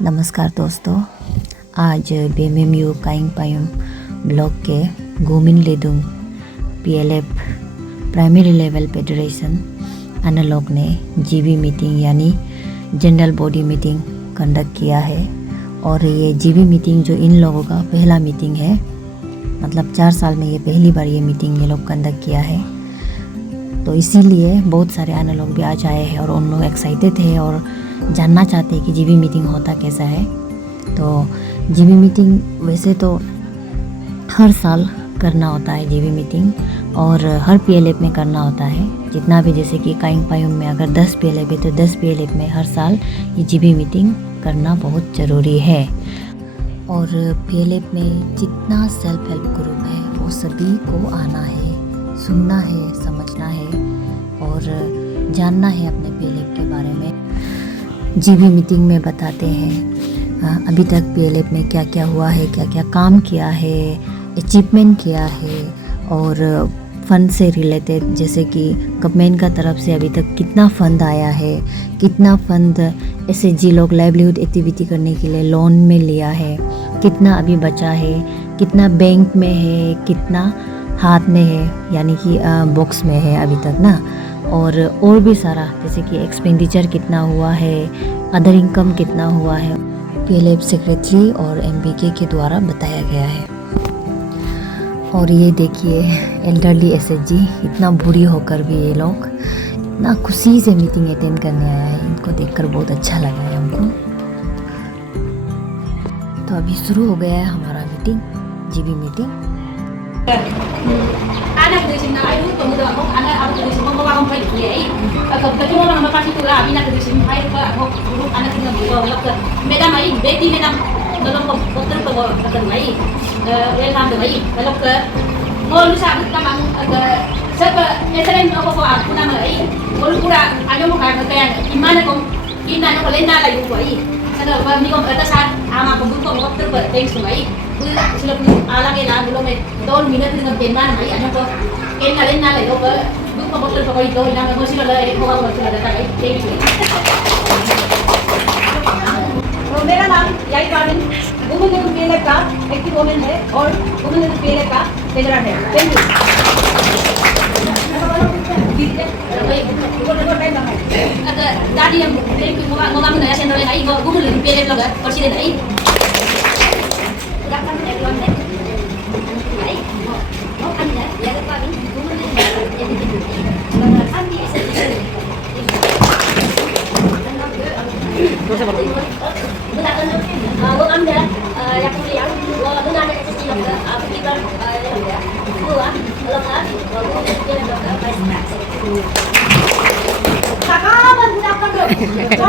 नमस्कार दोस्तों, आज BMMU काइंग पायुम ब्लॉक के गोमिन लेदुंग PLF प्राइमरी लेवल फेडरेशन एनालॉग ने जीबी मीटिंग यानी जनरल बॉडी मीटिंग कंडक्ट किया है। और ये जीबी मीटिंग जो इन लोगों का पहला मीटिंग है, मतलब 4 साल में ये पहली बार ये मीटिंग ये लोग कंडक्ट किया है। तो इसीलिए बहुत सारे एनालॉग भी आज आए हैं और उन लोग एक्साइटेड है और जानना चाहते हैं कि जीबी मीटिंग होता कैसा है। तो जीबी मीटिंग वैसे तो हर साल करना होता है जीबी मीटिंग, और हर PLF में करना होता है। जितना भी जैसे कि काइंग पायुम में अगर 10 PLF है तो 10 PLF में हर साल ये जीबी मीटिंग करना बहुत ज़रूरी है। और PLF में जितना सेल्फ हेल्प ग्रुप है वो सभी को आना है, सुनना है, समझना है और जानना है अपने PLF के बारे में। जीबी मीटिंग में बताते हैं अभी तक PLF में क्या क्या हुआ है, क्या क्या काम किया है, अचीवमेंट किया है, और फ़ंड से रिलेटेड जैसे कि गवर्नमेंट का तरफ से अभी तक कितना फ़ंड आया है, कितना फ़ंड SHG लोग लाइवलीहुड एक्टिविटी करने के लिए लोन में लिया है, कितना अभी बचा है, कितना बैंक में है, कितना हाथ में है यानी कि बॉक्स में है अभी तक ना, और भी सारा जैसे कि एक्सपेंडिचर कितना हुआ है, अदर इनकम कितना हुआ है, PLF सेक्रेटरी और MBK के द्वारा बताया गया है। और ये देखिए एल्डरली SHG इतना बुरी होकर भी ये लोग इतना खुशी से मीटिंग अटेंड करने आया है। इनको देखकर बहुत अच्छा लगा है हमको। तो अभी शुरू हो गया है हमारा meeting, GB meeting. Anak dari sini nak itu kemudian aku anak aku dari sini mau bawa bayi dia ini. Kalau kita mau orang makan itu lah, bina dari sini bayi kalau aku dulu anak kita bawa lapar. Madam bayi, beti madam kalau mau dokter bawa dokter bayi, welcome bayi. Kalau ke mau lu sabut kan kamu agak siapa SLM aku bawa aku nama bayi. Kalau kurang, anu mau kayak kayak gimana kau, gimana kau lena lagi bayi. Kalau bayi ni kau kata saat ama kau buka dokter bertengks bayi. Sila ala ke la belum 2 minit dengan benar mai ada ko ken kalian na lego ko du ko botol ko ito ina mo sila la ko ko sila da kai thank you तो मेरा नाम याई पाविन women in PLF का active women है और women in PLF का treasurer है। Thank you अगर दादी हम थैंक यू मोगा में नया सेंटर है वो वुमेन इन PLF लगा प्रेसिडेंट है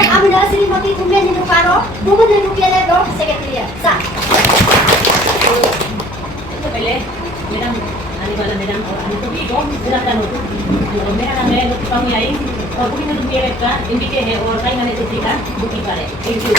Amina Srimati Tumian Nuparo, Women in PLF Secretary. पहले मैडम आने वाला मैडम और हम तो भी दो गुड आफ्टरनून। मेरा नाम है नुपुर याई और पूरी में PLF का MBK है और कई मैंने दूसरी का बुकी पर है। Thank you.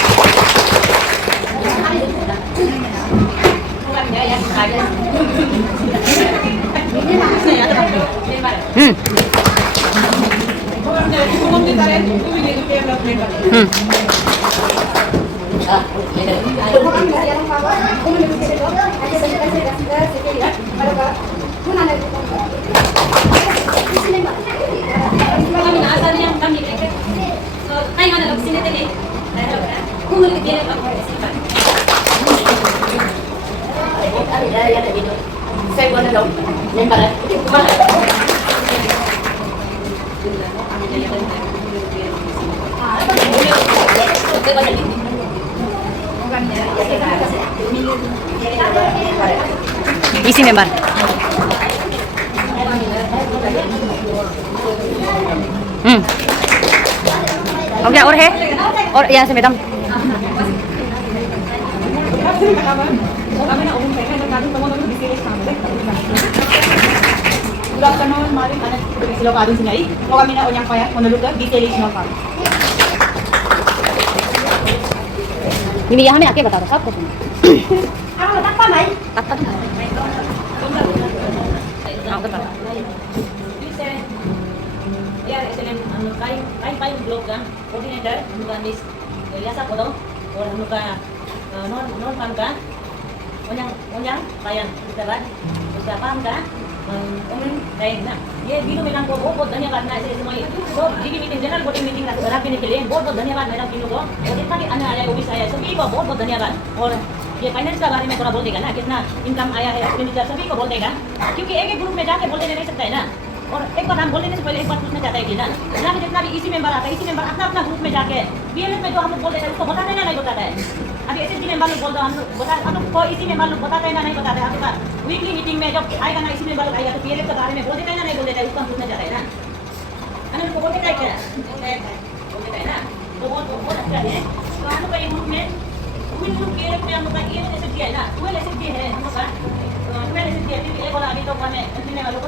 इसी में बार हो गया और है और यहाँ से madam Good afternoon, Mari. Sila ka dun sinay. O kami na onyang kaya, monaluga, details no kam. Ini यहाँ में आके बता दो सबको। आप तक पाए? तक तक। आप तक पाए? Ya, SLM, kain blog kan, koordinator, bukan di, ya sa podo, और हम लोग का नॉन फार्म का ओन्यांग बायन, उसके बाद उसका फार्म का ना ये बीनू मैडम को बहुत बहुत धन्यवाद ना ऐसे समय तो GD meeting general body meeting रखने के लिए बहुत बहुत धन्यवाद मैडम तीनों को और जितना भी अन्य आया ओबीसी आया सभी को बहुत बहुत धन्यवाद। और ये फाइनेंस का बारे में थोड़ा बोल देगा ना कितना इनकम आया है एक्सपेंडिचर सभी को बोल देगा क्योंकि एक ग्रुप में जाके बोल देने नहीं सकता है ना। और एक बार हम बोल देने से पहले एक बार पूछना चाहता है कि ना यहाँ में जितना भी इसी मेंबर आता है इसी मेंबर अपना अपना ग्रुप में जाके बीएलएफ में जो हम लोग बोल देते हैं उसको बताते हैं ना नहीं बताता है। अभी एसएसजी मेंबर लोग बोल दो हम लोग बता हम लोग को इसी मेंबर लोग बताते हैं ना नहीं बताते हैं। आपका वीकली मीटिंग में जब आएगा ना इसी मेंबर लोग आएगा तो बीएलएफ के बारे में बोल देता है ना नहीं बोल देता है उसको हम पूछना चाहते हैं ना। हमें उनको बोल देता है क्या बोल देता है ना तो बहुत अच्छा है। तो हम लोग का एक ग्रुप में बीएलएफ में हम लोग का ये एसएसजी है ना 12 एसएसजी है हम लोग का 12 एसएसजी है। फिर एक वाला अभी तो हमें एंट्री वालों को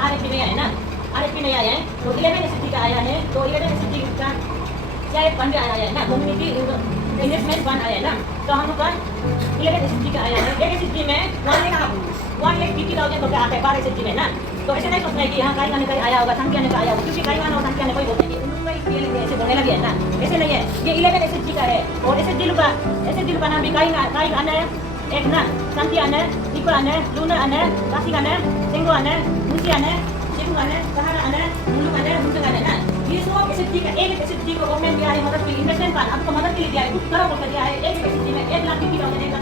आरएफपी नहीं आया ना आरएफपी नहीं आया है तो 11 एसएसजी का आया है तो 11 एसएसजी का क्या एक फंड आया है ना कम्युनिटी इन्वेस्टमेंट फंड आया है ना तो हम लोग का 11 एसएसजी का आया है। एक एसएसजी में 1,50,000 रुपये आता है 12 एसएसजी में ना तो ऐसे नहीं सोचना है कि यहाँ कहीं आने का आया होगा संख्या आने का आया होगा क्योंकि कहीं आना और संख्या आने कोई बोलते नहीं ऐसे बोलने लगे है ना ऐसे नहीं है। ये 11 एसएसजी का है और एसएसजी का नाम भी कहीं आना है एक ना शांति आना है दीपा आना है लूना आना है काशी आना है सेंगो आना है मुसी आना है सिंगो आना है सहारा आना है मुलुक आना है मुंतंग आना है ना ये सब एसएसजी का एक एसएसजी को गवर्नमेंट दिया है मदद के लिए इन्वेस्टमेंट फंड आपको मदद के लिए दिया है कुछ करो बोल दिया है। एक एसएसजी में 1,50,000 एक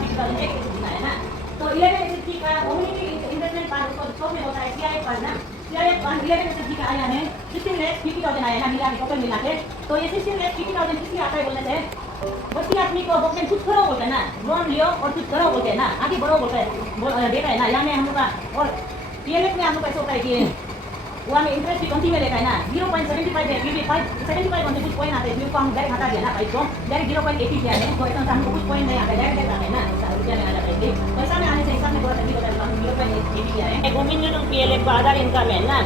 एसएसजी का है ना तो 11 एसएसजी का कम्युनिटी इन्वेस्टमेंट फंड उसको शॉप में होता है सीआईएफ फंड ना सीआईएफ फंड 11 एसएसजी का आया है 16,50,000 आया ना मिला के टोटल मिला के तो ये 16,50,000 किसलिए आता है बोलने से बस्ती आदमी को गवर्नमेंट कुछ करो बोलते हैं ना लोन लियो और कुछ करो बोलते हैं ना आगे बढ़ो बोलते हैं देता है ना यहाँ में हम लोग का और पीएलएफ में हम लोग ऐसा होता है कि वो हमें इंटरेस्ट भी कम में लेता है ना 0.75 है फिर भी 75 कुछ पॉइंट आते हैं हम डायरेक्ट हटा दिया ना 5 को डायरेक्ट 0.80 किया है तो ऐसा हमको कुछ पॉइंट नहीं आता डायरेक्ट आता है ना रुपया में आ जाता है पैसा में आने से हिसाब में थोड़ा तकलीफ होता है 0.80 किया है। गोविंद पीएलएफ का आधार इनकम है ना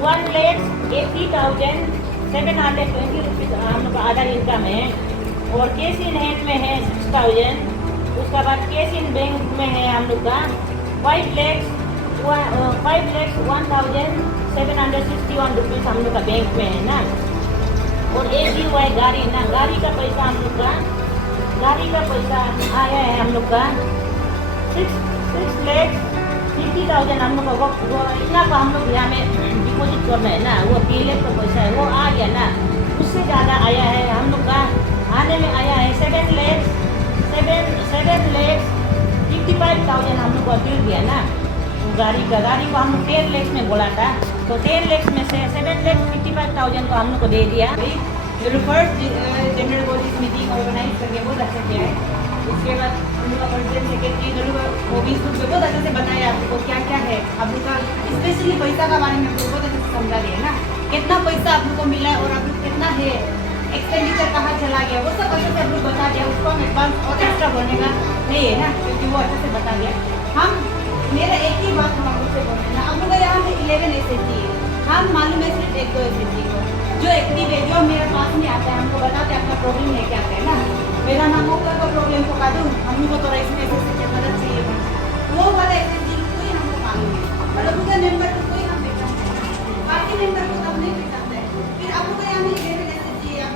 1,80,720 रुपीज़ हम लोग का आधार इनकम है और कैश इन हैंड में है 6,000। उसका बाद कैश इन बैंक में है हम लोग का 5,01,761 रुपीज़ हम लोग का बैंक में है ना। और AGY गाड़ी ना गाड़ी का पैसा हम लोग का आया है हम लोग का 6,50,000 हम लोग का वो इतना का हम लोग यहाँ में डिपॉजिट करना है ना वो पीएलएफ का पैसा है वो आ गया ना उससे ज़्यादा आया है हम लोग का आने में आया है 7,55,000 हम लोग को दिल दिया ना गाड़ी को हम लोग 10 लाख में बोला था तो 10 लाख में से 7,55,000 को हम लोग को दे दिया। First general body meeting organise करके बहुत अच्छा किया है। उसके बाद हम लोग का प्रेसिडेंट सेक्रेटरी ओबीसी ग्रुप में बहुत अच्छे से बताया आपको क्या क्या है आप लोग का स्पेशली पैसा का बारे में बहुत अच्छे से समझा दिया ना कितना पैसा आप लोग को मिला और आप लोग कितना है एक्सपेंडिचर कहाँ चला गया वो सब अच्छे से आप लोग बता दिया उसको हम एडवांस और एक्स्ट्रा बोलने का नहीं है ना क्योंकि वो अच्छे से बता दिया। हम मेरा एक ही बात हम आप लोग से बोलना है हम लोग यहाँ पे 11 एसएसजी है हम मालूम है सिर्फ 1-2 एसएसजी को जो एक्टिव है जो मेरे पास में आता है हमको बताते अपना प्रॉब्लम है क्या है ना मेरा नाम होकर को प्रॉब्लम को काटूँ हम लोग को तो इसमें एसएसजी की मदद चाहिए वो वाला एसएसजी को ही हमको मालूम है मतलब पूरा मेंबर को कोई हम पहचानते हैं बाकी मेंबर को हम नहीं पहचानते हैं। फिर आप लोग यहाँ में 11 एसएसजी है आप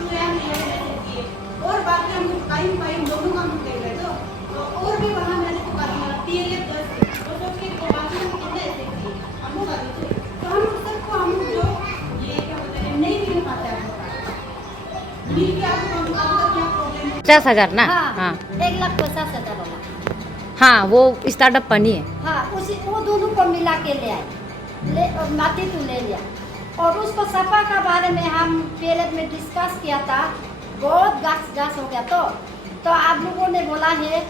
लोग यहाँ में 11 एसएसजी है और बाकी हम लोग टाइम दोनों का हम लोग देख रहे तो और भी वहाँ मैंने तो काफी पीएलएफ 10 तो फिर बाकी हम कितने एसएसजी हम लोग तो हम सबको हम जो ये क्या बोलते हैं नहीं मिल पाता है मिल के आपको क्या प्रॉब्लम 50,000 ना हाँ 1,50,000 वाला हाँ वो स्टार्टअप फंड ही है। हाँ उसी वो दोनों को मिला के ले आए माटी तो ले लिया और उसको सपा का बारे में हम पीएलएफ में डिस्कस किया था बहुत घास हो गया तो आप लोगों ने बोला है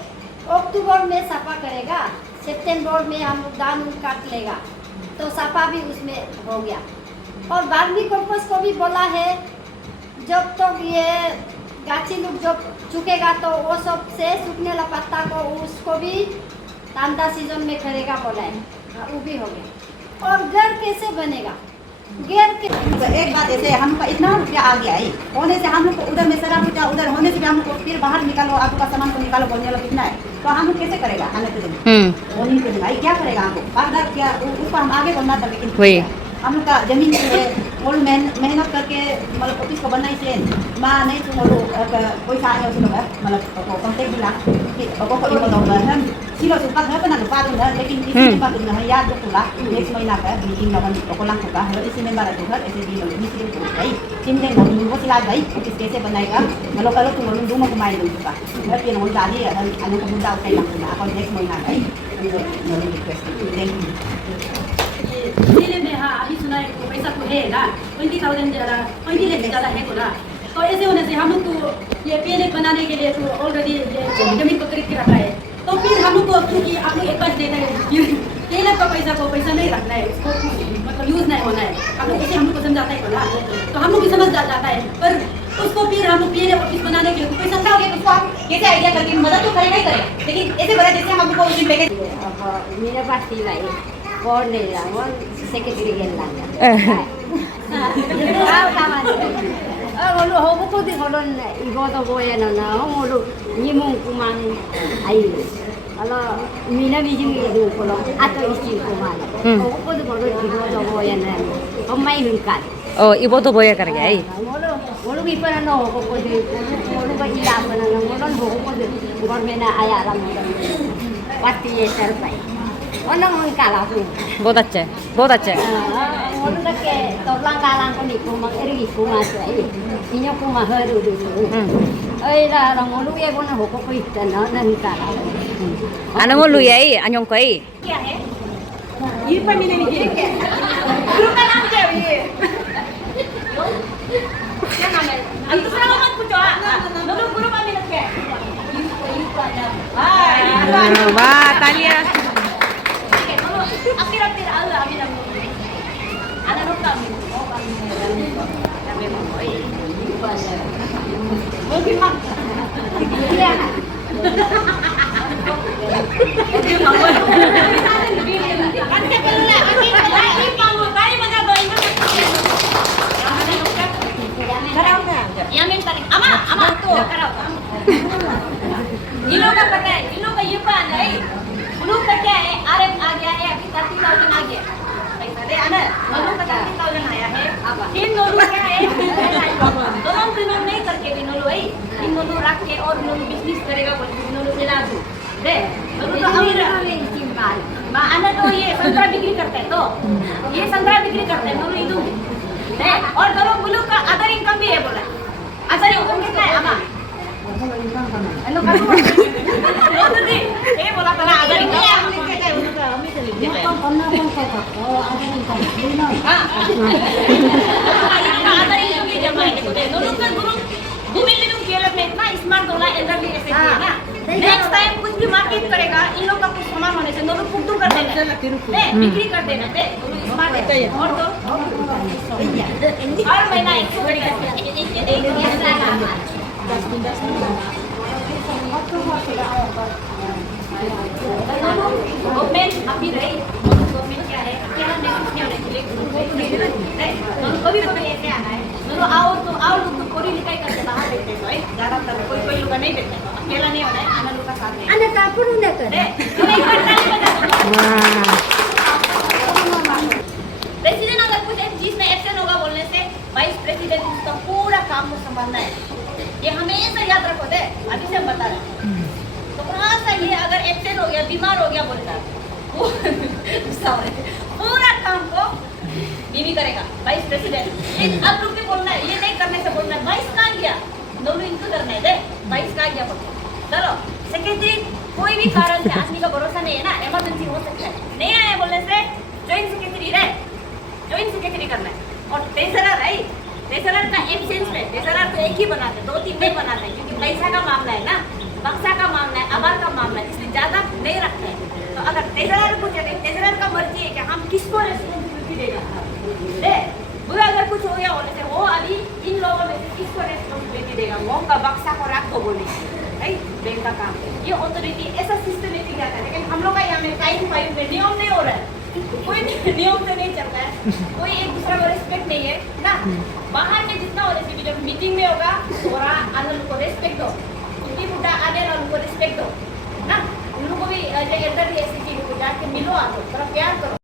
अक्टूबर में सपा करेगा सितंबर में हम लोग दान काट लेगा तो सपा भी उसमें हो गया और वार्मी कॉर्पस को भी बोला है जब तक ये गाछी लोग जब चुकेगा तो वो सब से सूखने वाला पत्ता को उसको भी ठंडा सीजन में करेगा बोला है वो भी हो गया। और घर कैसे बनेगा घर के एक बात ऐसे हमको इतना रुपया आ गया है होने से हम लोग को उधर में सारा रुपया उधर होने से भी हम लोग को फिर बाहर निकालो आपका सामान को निकालो बोलने वाला कितना है तो हम लोग कैसे करेगा आने के लिए बोलने के लिए भाई क्या करेगा हमको बार क्या उसको हम आगे बढ़ना था लेकिन वही हम लोग का जमीन है मोल मेहनत करके मतलब ऑफिस को बनना चाहिए माँ नहीं तो मोल कोई सा है उसमें मतलब कांटेक्ट भी लाख को इको दो हम सिलो सुपा है तो ना सुपा तो है लेकिन इसी में बात है याद जो पुला नेक्स्ट महीना का मीटिंग में को लाख का है इसी में बात है ऐसे भी लोग मीटिंग को भाई टीम ने वो सिला भाई ऑफिस कैसे बनाएगा मतलब कल तुम लोग दो को मार दूंगा मैं ये मोल डाली है अनु को मुद्दा उठाई लाख ना अपन नेक्स्ट महीना भाई मोल रिक्वेस्ट थैंक यू इसीलिए मैं हाँ अभी सुना है कि पैसा तो है ना 20,000 ज़्यादा 20 लाख ज़्यादा है बोला तो ऐसे होने से हम लोग को ये पीएलएफ बनाने के लिए तो ऑलरेडी जमीन को खरीद के रखा है तो फिर हम लोग को क्योंकि आप लोग एडवांस देते हैं पीएलएफ का पैसा नहीं रखना है उसको मतलब यूज़ नहीं होना है आप लोग ऐसे हम लोग को समझाता है बोला तो हम लोग भी समझ जाता है पर उसको फिर हम लोग पीएलएफ ऑफिस बनाने के लिए तो पैसा समझाओगे उसको आप कैसे आइडिया करके मदद तो करे नहीं करे लेकिन ऐसे बड़ा जैसे हम हमको उस दिन पैकेज मेरा पास थी भाई और नहीं रहा वो सेक्रेटरी के लगा kalau hobo ko di kolon ibo to boya na na ngolo nimong kumang ay ala mina bijing idu kolon ato isi kumang hobo ko di kolon ibo to boya na omai hunkan ibo to boya kar gaya ngolo bi pa na hobo ko di ngolo ba ila pa na ngolo hobo ko di gorme na aya ram pati ye sarpai ono ngkala hu बहुत अच्छा है बहुत अच्छा है ngolo na ke toplang kalang ko ni kumang eri kumang sai inyo kumang haru du ơi là ngồi lúc em nó hộp có quỷ là nó nên cả anh ngồi lùi ấy anh nhông quay ये पर मिले नहीं क्या group का नाम क्या है ये क्या नाम है अब दूसरा नाम मत पूछो दोनों ग्रुप में मिल के वाह तालियां akhir amin ana nota mungkin mak iya kan ke pala ani pangu tadi maga doing yamin tarik ama tuh इन लोगों का पता है इन लोगों का ये प्लान है लोग का क्या है आरएफ आ गया है अभी 30,000 आ गया पैसा दे आना लोगों का 30,000 आया है इन दोनों क्या है दोनों दिनों नहीं करके दिनों लो इन दोनों रख के और दोनों बिजनेस करेगा बोल दिनों लो मिला दो दे दोनों तो अमीर मां आना तो ये संतरा बिक्री करते हैं तो ये संतरा बिक्री करते हैं दोनों इधर दे और दोनों ब्लू का अदर इनकम भी है बोला अदर इनकम कितना है अमा ano ka mo eh wala tala agad ikaw next time कुछ भी मार्केट करेगा इन लोग का कुछ सामान होने से दोनों फुटू कर देना बिक्री कर देना स्मार्ट और तो हर महीना 100 गवर्नमेंट अभी रही गवर्नमेंट क्या है अकेला नहीं होने के लिए कभी कभी ऐसे आना है दोनों आओ लोग तो पूरी लिखाई करके बाहर बैठते हैं ज्यादातर कोई लोग नहीं बैठते अकेला नहीं होना है आना लोग का साथ नहीं ana tapur na ka president अगर कुछ एक चीज में एक्शन होगा बोलने से वाइस प्रेसिडेंट उसका पूरा काम को संभालना है ये हमेशा याद रखो दे अभी से हम बता रहे हैं तो कहाँ सा ये अगर एक्सीडेंट हो गया बीमार हो गया बोलेगा पूरा काम को बीवी करेगा वाइस प्रेसिडेंट लेकिन अब रुक के बोलना है ये नहीं करने से बोलना है वाइस कहाँ गया दोनों इनको करना है दे वाइस कहाँ गया बोलते चलो सेक्रेटरी कोई भी कारण से आदमी का भरोसा नहीं है ना इमरजेंसी हो सकता है नहीं आया बोलने से ज्वाइंट सेक्रेटरी रहे ज्वाइंट सेक्रेटरी करना है और ट्रेजरर है ट्रेजरर का एब्सेंस में ट्रेजरर तो एक ही बनाते हैं 2-3 नहीं बनाते हैं क्योंकि पैसा का मामला है ना बक्सा का मामला है आबाद का मामला है इसलिए ज्यादा नहीं रखते हैं तो अगर ट्रेजरर को ट्रेजरर का मर्जी है कि हम किसको रेस्पॉन्सिबिलिटी देगा दे बुरा अगर कुछ हो गया बोलने से वो अभी इन लोगों में से किसको रेस्पॉन्सिबिलिटी देगा वो का बक्सा को रख को बोलने बैंक का काम ये ऑथोरिटी ऐसा सिस्टमेटिक रहता है लेकिन हम लोग का यहाँ में टाइम फाइव में नियम नहीं हो रहा है कोई नियम से नहीं चलता है कोई एक दूसरा को रिस्पेक्ट नहीं है ना बाहर में जितना हो रहा है जब मीटिंग में होगा थोड़ा आनंद को रिस्पेक्ट दो उनकी बुढ़ा आने वालों उनको रिस्पेक्ट दो ना उन लोगों को भी ऐसे जाके मिलो आप थोड़ा प्यार करो